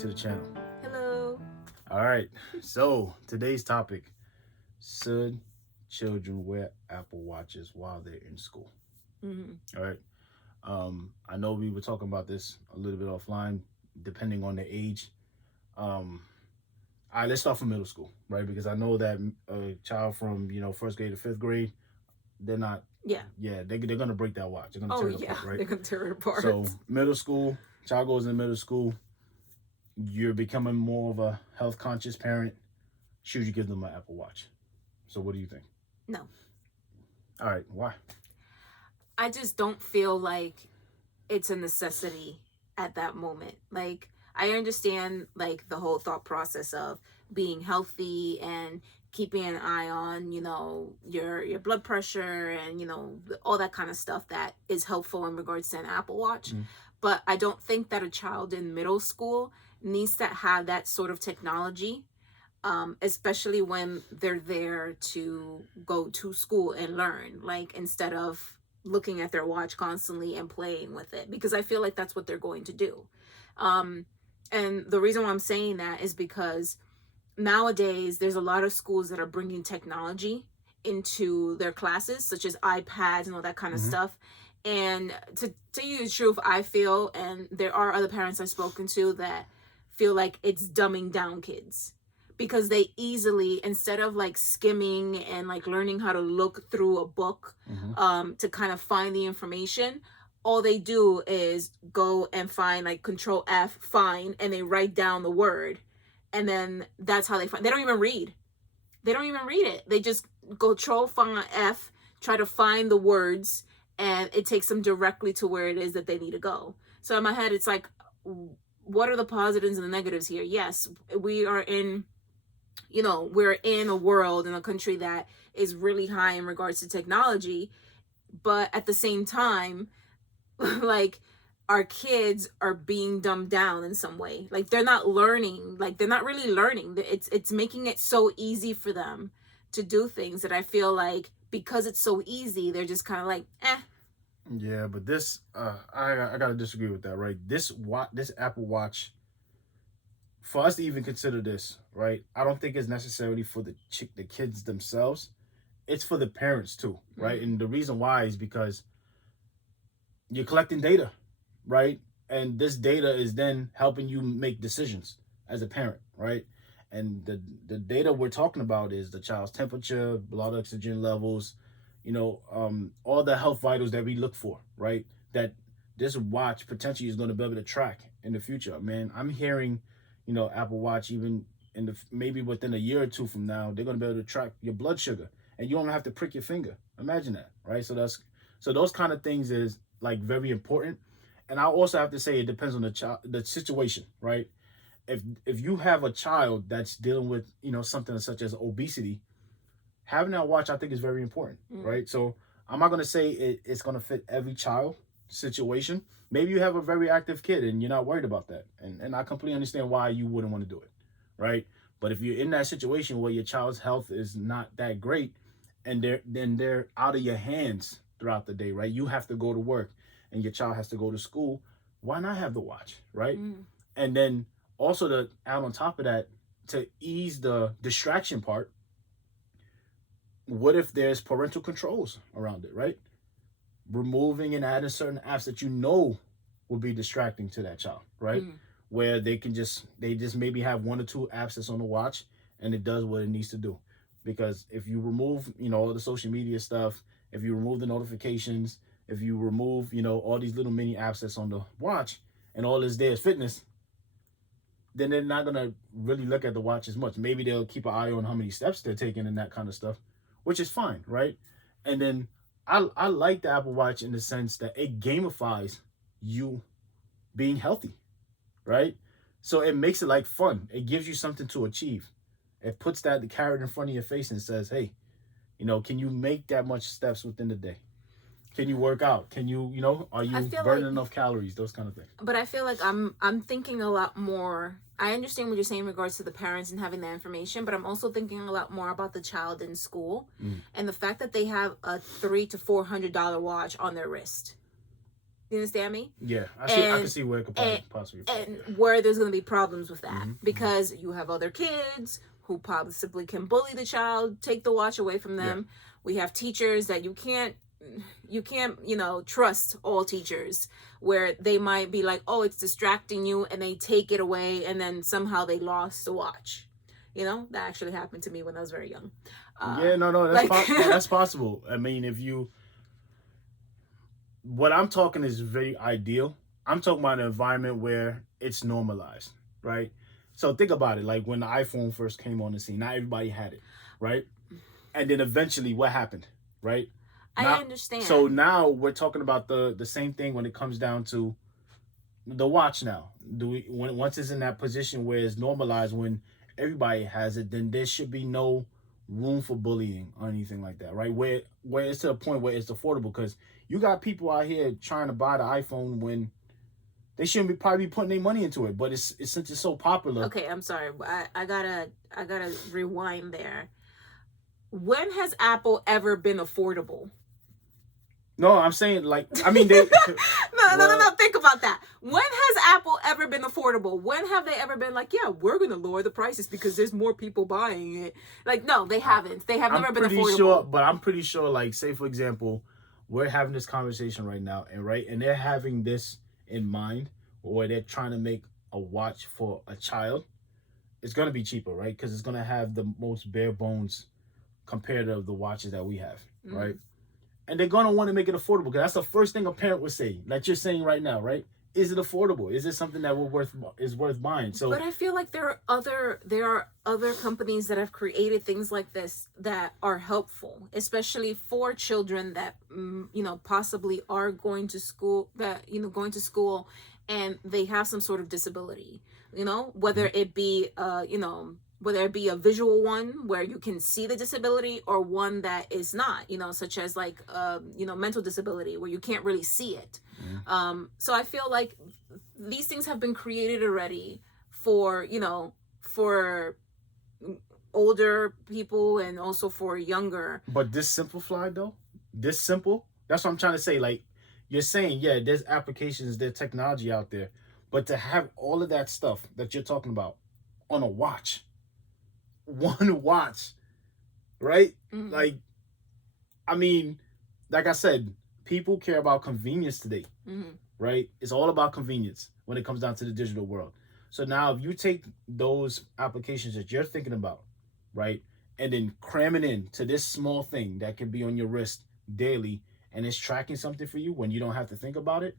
to the channel. Hello. All right, so today's topic: should children wear Apple Watches while they're in school? Mm-hmm. All right. I know we were talking about this a little bit offline, depending on the age. Um, all right, let's start from middle school, right? Because I know that a child from first grade to fifth grade, they're not. Yeah. Yeah, they're gonna break that watch. They're gonna Oh tear it yeah. apart, right? They're gonna tear it apart. So middle school, child goes in middle school. You're becoming more of a health conscious parent. Should you give them an Apple Watch? So what do you think? No. All right, why? I just don't feel like it's a necessity at that moment. Like I understand like the whole thought process of being healthy and keeping an eye on, your blood pressure and, all that kind of stuff that is helpful in regards to an Apple Watch. Mm. But I don't think that a child in middle school needs to have that sort of technology, especially when they're there to go to school and learn, like instead of looking at their watch constantly and playing with it, because I feel like that's what they're going to do. Um, and the reason why I'm saying that is because nowadays there's a lot of schools that are bringing technology into their classes, such as iPads and all that kind of Mm-hmm. stuff. And to tell you the truth, I feel, and there are other parents I've spoken to that feel like it's dumbing down kids, because they easily, instead of like skimming and like learning how to look through a book, Mm-hmm. to kind of find the information, all they do is go and find like control F, find, and they write down the word, and then that's how they find. They don't even read. They don't even read it. They just go control find F, try to find the words, and it takes them directly to where it is that they need to go. So in my head, it's like, what are the positives and the negatives here? Yes, we are in, we're in a world, in a country that is really high in regards to technology, but at the same time, like, our kids are being dumbed down in some way. Like they're not learning. Like they're not really learning. It's making it so easy for them to do things that I feel like, because it's so easy, they're just kind of like, eh. Yeah, but this, I gotta disagree with that, right? This Apple Watch, for us to even consider this, right? I don't think it's necessarily for the kids themselves. It's for the parents too, right? And the reason why is because you're collecting data, right? And this data is then helping you make decisions as a parent, right? And the data we're talking about is the child's temperature, blood oxygen levels, all the health vitals that we look for, right? That this watch potentially is going to be able to track in the future. Man, I'm hearing, Apple Watch even in the maybe within a year or two from now, they're going to be able to track your blood sugar, and you don't have to prick your finger. Imagine that, right? So those kind of things is like very important. And I also have to say it depends on the child, the situation, right? If you have a child that's dealing with something such as obesity, having that watch I think is very important, right? So I'm not going to say it's going to fit every child situation. Maybe you have a very active kid and you're not worried about that, and I completely understand why you wouldn't want to do it, right? But if you're in that situation where your child's health is not that great, and they're out of your hands throughout the day, right? You have to go to work and your child has to go to school. Why not have the watch, right? And then also to add on top of that, to ease the distraction part, what if there's parental controls around it, right? Removing and adding certain apps that will be distracting to that child, right? Where they just maybe have one or two apps that's on the watch and it does what it needs to do. Because if you remove, all the social media stuff, if you remove the notifications, if you remove, all these little mini apps that's on the watch, and all is there is fitness, then they're not gonna really look at the watch as much. Maybe they'll keep an eye on how many steps they're taking and that kind of stuff, which is fine, right? And then I like the Apple Watch in the sense that it gamifies you being healthy, right? So it makes it like fun. It gives you something to achieve. It puts that the carrot in front of your face and says, hey, can you make that much steps within the day? Can you work out? Can you, are you burning enough calories? Those kind of things. But I feel like I'm thinking a lot more. I understand what you're saying in regards to the parents and having that information, but I'm also thinking a lot more about the child in school and the fact that they have a $300 to $400 watch on their wrist. You understand me? Yeah, I can see where it could possibly fall, and yeah. where there's going to be problems with that, Mm-hmm. because you have other kids who possibly can bully the child, take the watch away from them. Yeah. We have teachers that you can't trust all teachers, where they might be like, oh, it's distracting you, and they take it away, and then somehow they lost the watch. That actually happened to me when I was very young. No, that's possible. I mean, what I'm talking is very ideal. I'm talking about an environment where it's normalized, right? So think about it. Like when the iPhone first came on the scene, not everybody had it, right? And then eventually, what happened, right? I understand. So now we're talking about the same thing when it comes down to the watch. Now, once it's in that position where it's normalized, when everybody has it, then there should be no room for bullying or anything like that, right? Where it's to the point where it's affordable, because you got people out here trying to buy the iPhone when they shouldn't be probably putting their money into it, but it's since it's so popular. Okay, I'm sorry. I gotta rewind there. When has Apple ever been affordable? No, I'm saying they No. Think about that. When has Apple ever been affordable? When have they ever been like, yeah, we're going to lower the prices because there's more people buying it? Like, no, they haven't. They have never been affordable. I'm pretty sure, like, say, for example, we're having this conversation right now, and they're having this in mind, or they're trying to make a watch for a child. It's going to be cheaper, right? Because it's going to have the most bare bones compared to the watches that we have, right? And they're going to want to make it affordable, because that's the first thing a parent would say, like you're saying right now, right? Is it affordable? Is it something that is worth buying? So, but I feel like there are other companies that have created things like this that are helpful, especially for children that possibly are going to school, and they have some sort of disability. Whether it be whether it be a visual one where you can see the disability, or one that is not, such as like, mental disability where you can't really see it. So I feel like these things have been created already for older people and also for younger. But this simplified though, that's what I'm trying to say. Like you're saying, yeah, there's applications, there's technology out there, but to have all of that stuff that you're talking about on a watch, one watch, right? Mm-hmm. Like, I mean, like I said, people care about convenience today, right? It's all about convenience when it comes down to the digital world. So now if you take those applications that you're thinking about, right, and then cram it into this small thing that can be on your wrist daily, and it's tracking something for you when you don't have to think about it,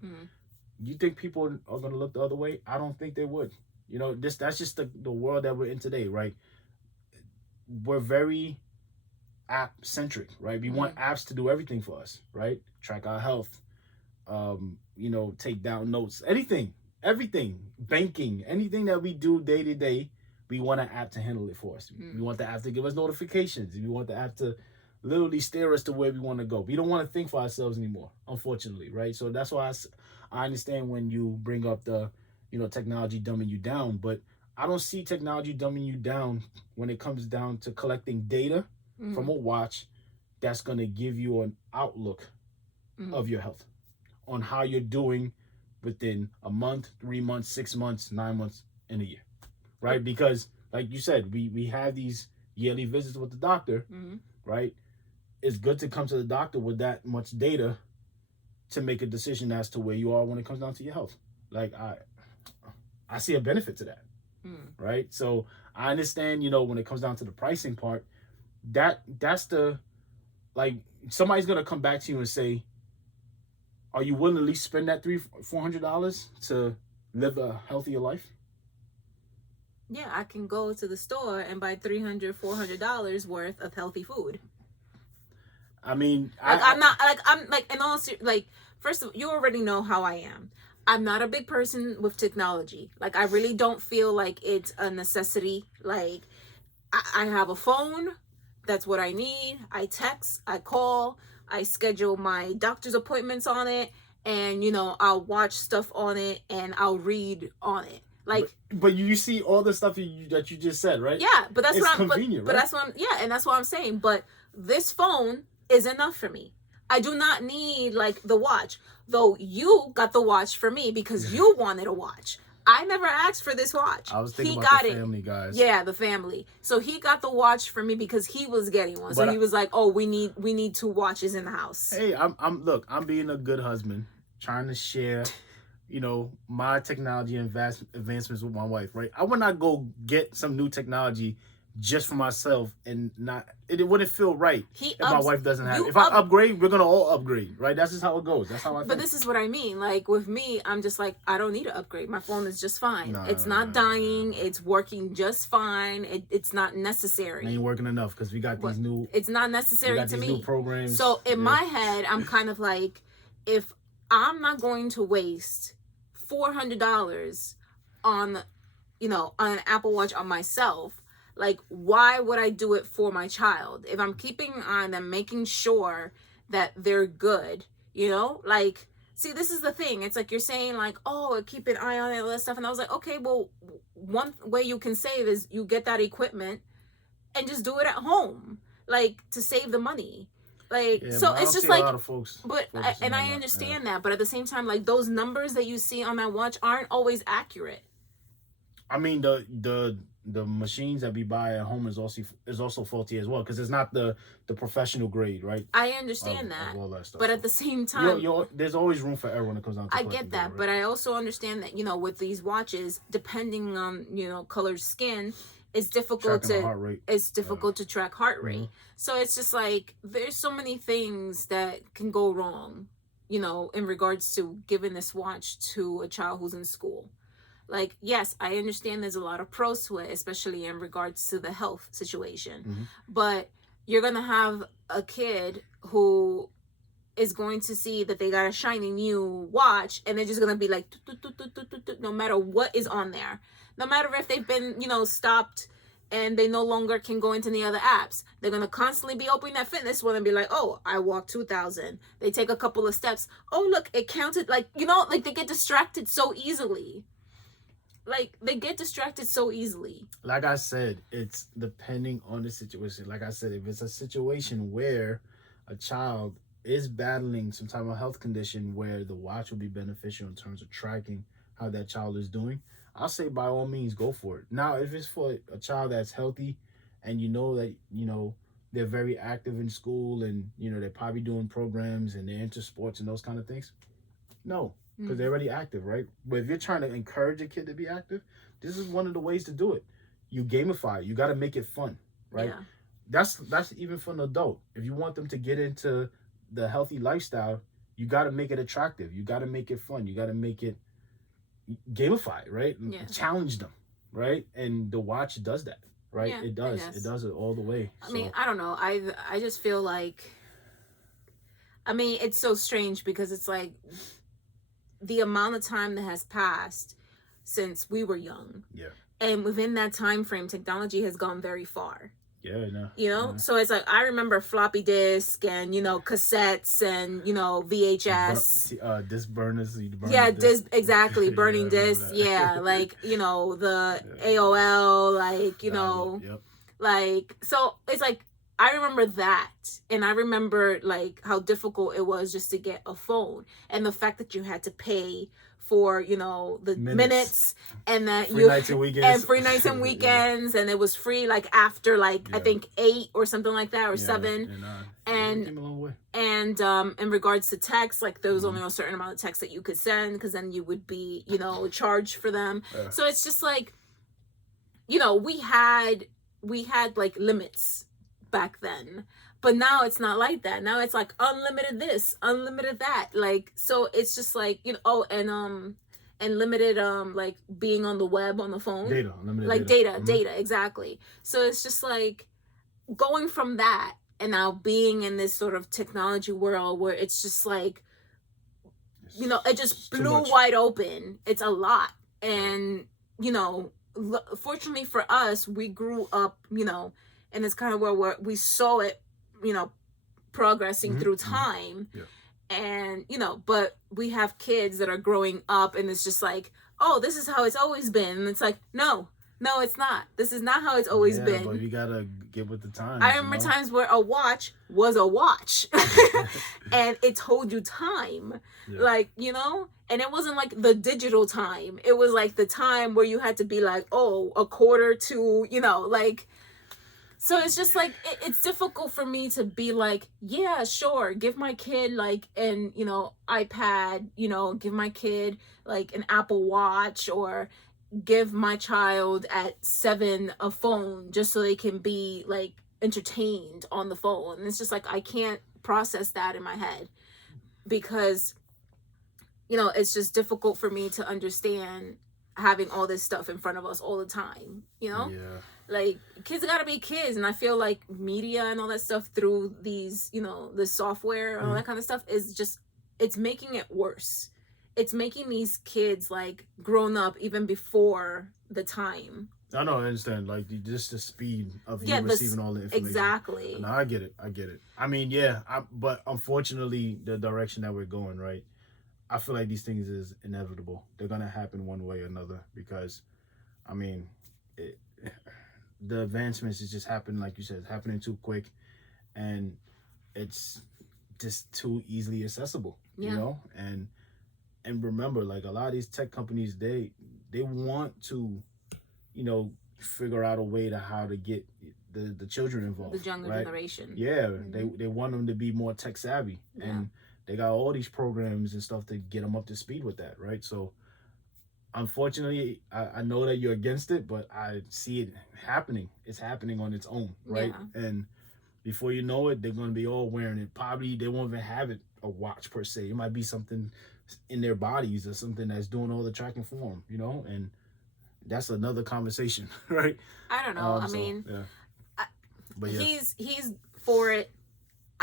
you think people are going to look the other way? I don't think they would. That's just the world that we're in today, right? We're very app centric, right? We want apps to do everything for us, right? Track our health, take down notes, everything, banking, anything that we do day to day, we want an app to handle it for us. We want the app to give us notifications. We want the app to literally steer us to where we want to go. We don't want to think for ourselves anymore, unfortunately, right? So that's why I understand when you bring up the, technology dumbing you down, but I don't see technology dumbing you down when it comes down to collecting data from a watch that's going to give you an outlook of your health, on how you're doing within a month, 3 months, 6 months, 9 months, and a year, right? Because like you said, we have these yearly visits with the doctor, right? It's good to come to the doctor with that much data to make a decision as to where you are when it comes down to your health. Like I see a benefit to that. Right? So I understand, when it comes down to the pricing part, that's the, like, somebody's going to come back to you and say, are you willing to at least spend that $300-$400 to live a healthier life? Yeah, I can go to the store and buy $300-$400 worth of healthy food. I mean, first of all, you already know how I am. I'm not a big person with technology. Like, I really don't feel like it's a necessity. Like, I have a phone. That's what I need. I text, I call, I schedule my doctor's appointments on it, and, I'll watch stuff on it, and I'll read on it. Like, but you see all the stuff that you just said, right? Yeah, but that's it's what I'm convenient, but right? that's what I'm saying. But this phone is enough for me. I do not need like the watch. Though you got the watch for me because you wanted a watch. I never asked for this watch. I was thinking He about got the it. family, guys. Yeah, the family. So he got the watch for me because he was getting one. So But he was like, "Oh, we need 2 watches in the house." Hey, I'm being a good husband, trying to share, my technology advancements with my wife, right? I would not go get some new technology just for myself and not it wouldn't feel right if my wife doesn't have it. If I upgrade, we're gonna all upgrade, right? That's just how it goes. That's how I think. But this is what I mean. Like with me, I'm just like, I don't need to upgrade. My phone is just fine. It's not dying. It's working just fine. It's not necessary. It ain't working enough because we got these new. It's not necessary to me. New programs. So in my head, I'm kind of like, if I'm not going to waste $400 on, on an Apple Watch on myself. Like, why would I do it for my child? If I'm keeping on them, making sure that they're good, like, see, this is the thing. It's like you're saying like, oh, keep an eye on it, all that stuff. And I was like, okay, well, one way you can save is you get that equipment and just do it at home, like to save the money. Like, so it's just like, I understand that. But at the same time, like those numbers that you see on that watch aren't always accurate. I mean, the machines that we buy at home is also faulty as well because it's not the professional grade, right? I understand that, all that stuff. But at the same time, there's always room for error when it comes down to. I get that, right? But I also understand that with these watches, depending on color skin, it's difficult to track heart rate. Mm-hmm. So it's just like there's so many things that can go wrong, in regards to giving this watch to a child who's in school. Like, yes, I understand there's a lot of pros to it, especially in regards to the health situation. Mm-hmm. But you're going to have a kid who is going to see that they got a shiny new watch and they're just going to be like, no matter what is on there. No matter if they've been, stopped and they no longer can go into the other apps. They're going to constantly be opening that fitness one and be like, oh, I walked 2,000. They take a couple of steps. Oh, look, it counted. Like, like they get distracted so easily. Like, they get distracted so easily. Like I said, it's depending on the situation. Like I said, if it's a situation where a child is battling some type of health condition where the watch will be beneficial in terms of tracking how that child is doing, I'll say by all means go for it. Now, if it's for a child that's healthy and that, they're very active in school and, they're probably doing programs and they're into sports and those kind of things, no. Because they're already active, right? But if you're trying to encourage a kid to be active, this is one of the ways to do it. You gamify it. You got to make it fun, right? Yeah. That's even for an adult. If you want them to get into the healthy lifestyle, you got to make it attractive. You got to make it fun. You got to make it gamify, right? Yeah. Challenge them, right? And the watch does that, right? Yeah, it does. It does it all the way. I mean, I don't know. I just feel like, it's so strange because it's like, the amount of time that has passed since we were young. Yeah. And within that time frame, technology has gone very far. Yeah, I know. Yeah. So it's like, I remember floppy disk and, cassettes and, VHS. Disc burners. Exactly. Burning discs. Yeah. Like, the AOL, like, Yep. Like, so it's like, I remember that, and I remember like how difficult it was just to get a phone, and the fact that you had to pay for the minutes and that free nights and weekends, and it was free like after I think 8 or something like that or 7, and came a long way. And in regards to text, like there was only a certain amount of text that you could send because then you would be charged for them. So it's just like we had like limits back then, but now it's not like that. Now it's like unlimited this, unlimited that, like, so it's just like and limited like being on the web on the phone, data exactly. So it's just like going from that and now being in this sort of technology world where it's just like it just blew wide open. It's a lot. And fortunately for us, we grew up and it's kind of where we saw it, progressing through time. Yeah. And, but we have kids that are growing up and it's just like, oh, this is how it's always been. And it's like, no, No, it's not. This is not how it's always Yeah, been. but you gotta get with the times. I remember times where a watch was a watch and it told you time. Yeah. Like, you know? And it wasn't like the digital time. It was like the time where you had to be like, oh, a quarter to, you know, like. So it's just like, it's difficult for me to be like, yeah, sure, give my kid like an, you know, iPad, you know, give my kid like an Apple Watch, or give my child at 7 a phone just so they can be like entertained on the phone. And it's just like, I can't process that in my head, because you know, it's just difficult for me to understand having all this stuff in front of us all the time, you know? Yeah. Like, kids gotta be kids, and I feel like media and all that stuff through these, you know, the software and all that kind of stuff is just, it's making it worse. It's making these kids like grown up even before the time. I know, I understand. Like, just the speed of you Yeah, receiving all the information. exactly. No, I get it. I get it. I mean, yeah, but unfortunately, the direction that we're going, right? I feel like these things is inevitable. They're gonna happen one way or another, because, I mean, the advancements is just happening, like you said, it's happening too quick, and it's just too easily accessible. Yeah. You know, and remember, like, a lot of these tech companies, they want to, you know, figure out a way to how to get the children involved, The younger right? generation. Yeah, they want them to be more tech savvy, and they got all these programs and stuff to get them up to speed with that, right? So unfortunately, I know that you're against it, but I see it happening. It's happening on its own, right? Yeah. And before you know it, they're going to be all wearing it. Probably they won't even have it a watch per se. It might be something in their bodies or something that's doing all the tracking for them, you know? And that's another conversation, right? I don't know. I mean, yeah. But yeah, he's for it.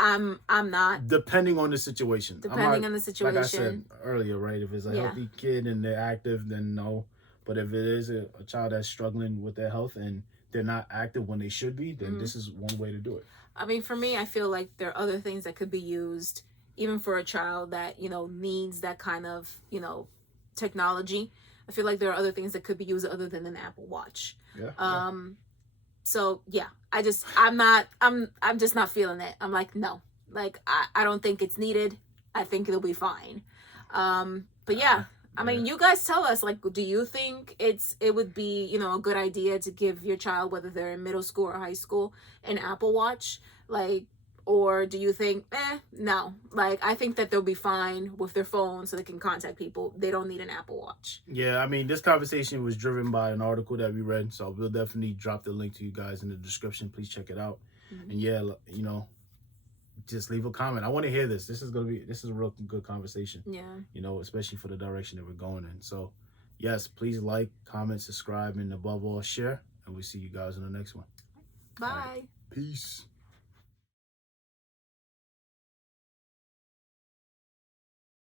I'm not. Depending on the situation. Depending on the situation. Like I said earlier, right? If it's a healthy kid and they're active, then no. But if it is a child that's struggling with their health and they're not active when they should be, then this is one way to do it. I mean, for me, I feel like there are other things that could be used, even for a child that, you know, needs that kind of, you know, technology. I feel like there are other things that could be used other than an Apple Watch. Yeah. So yeah, I'm just not feeling it. I'm like, no, like, I don't think it's needed. I think it'll be fine. But yeah, I mean, you guys tell us, like, do you think it would be, you know, a good idea to give your child, whether they're in middle school or high school, an Apple Watch? Like, or do you think, no, like, I think that they'll be fine with their phone so they can contact people. They don't need an Apple Watch. Yeah, I mean, this conversation was driven by an article that we read, so we'll definitely drop the link to you guys in the description. Please check it out. And yeah, you know, just leave a comment. I want to hear this. This is a real good conversation. Yeah. You know, especially for the direction that we're going in. So, yes, please like, comment, subscribe, and above all, share. And we'll see you guys in the next one. Bye. Peace.